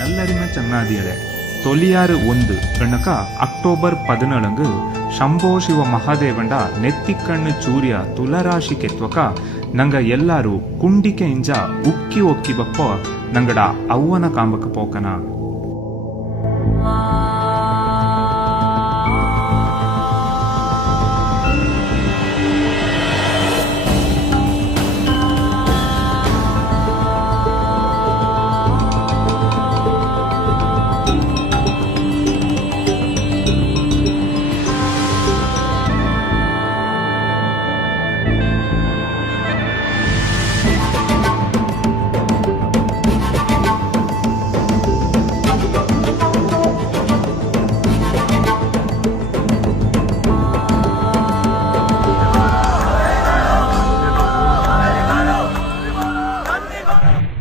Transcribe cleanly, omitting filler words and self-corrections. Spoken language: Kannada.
ಎಲ್ಲರಿಮ ಚನ್ನಾದಿಯಳೆ ತೊಲಿಯಾರು ಒಂದು ಎಣ್ಣಕ ಅಕ್ಟೋಬರ್ 17 ಶಂಭೋ ಶಿವ ಮಹಾದೇವಂಡ ನೆತ್ತಿಕಣ್ಣು ಚೂರ್ಯ ತುಲರಾಶಿ ಕೆತ್ವಕ ನಂಗ ಎಲ್ಲಾರು ಕುಂಡಿಕೆ ಇಂಜ ಉಕ್ಕಿ ಒಕ್ಕಿ ಬಪ್ಪ ನಂಗಡ ಅವ್ವನ ಕಾಂಬಕ ಪೋಕನ